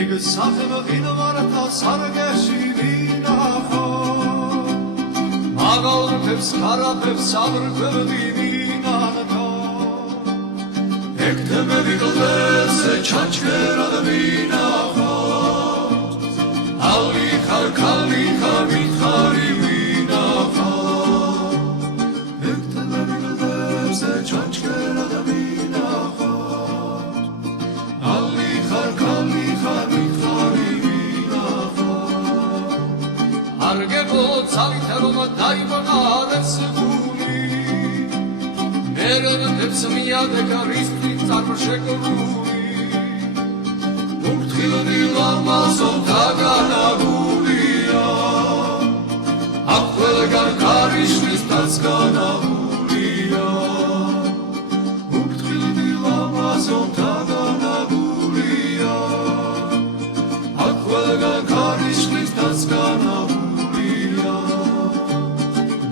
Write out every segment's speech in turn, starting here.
ეგ სახემ ღინვართა სარგეში ვინახო მაგალთებს ხარაფებს საბრკვევდი ვინახო ეგ თემები გლებზე ჩაჩქერად ვინახო ალი ხარ ქალი ხარ მითხარი ვინახო ეგ თემები გლებზე ჩაჩქერად ვინახო ალი ხარ ქალი ხარ მითხარი ვინახო არ გებოცავით რომ დაიბანარებს გული მეროდებს მიადგა რისთვის წარმშეკრული ურთხილდი ლამაზო დაგანაგულია აქ ყველგან ქარიშვის დაცგანაგულია ურთხილდი ლამაზო დაგანაგულია აქ ყველგან ქარიშვის დაცგანაგულია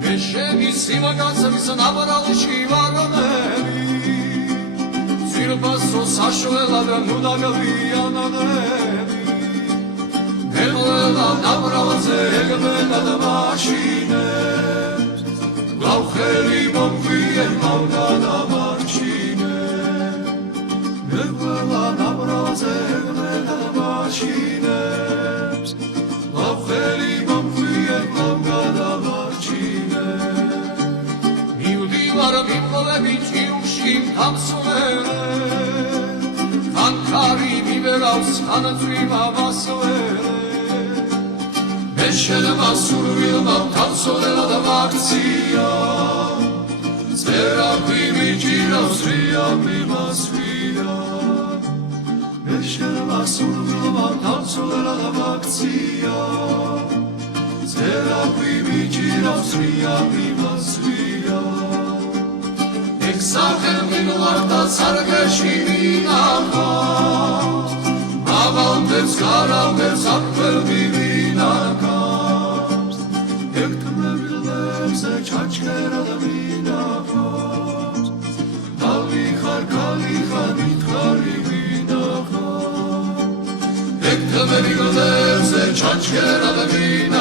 მე შემის სიმაგაცების ნაბარალში ვაგონები ძირფასო საშველად ნუ დაგავიანადები მელველა ნაბრავზე ეგმენად მაშინებს გავხელი მომგვიენ მავგანამარჩინებს მელველა ნაბრავზე ეგმენად მაშინებს გავხელი მომგვიენ მავგანამარჩინებს მივდივარ მიყოლებით იუში გამსვლელე ხანქარი მივერავს ხანძვიმა მასვლელე მე შედება სურვილმა გამსვლელად მაქცია ზერაფი მიჭირავს რიაფი მასვია მე შედება სურვილმა გამსვლელად მაქცია ზერაფი მიჭირავს რიაფი მასვია სახემ ღინვართა სარგეში ვინახო მაგალთებს ხარაფებს აქ ყველგან ვინახავს ეგ თემები გლებზე ჩაჩქერად ვინახავს ალი ხარ ქალი ხარ მითხარი ვინახავს ეგ თემები გლებზე ჩაჩქერად ვინახავს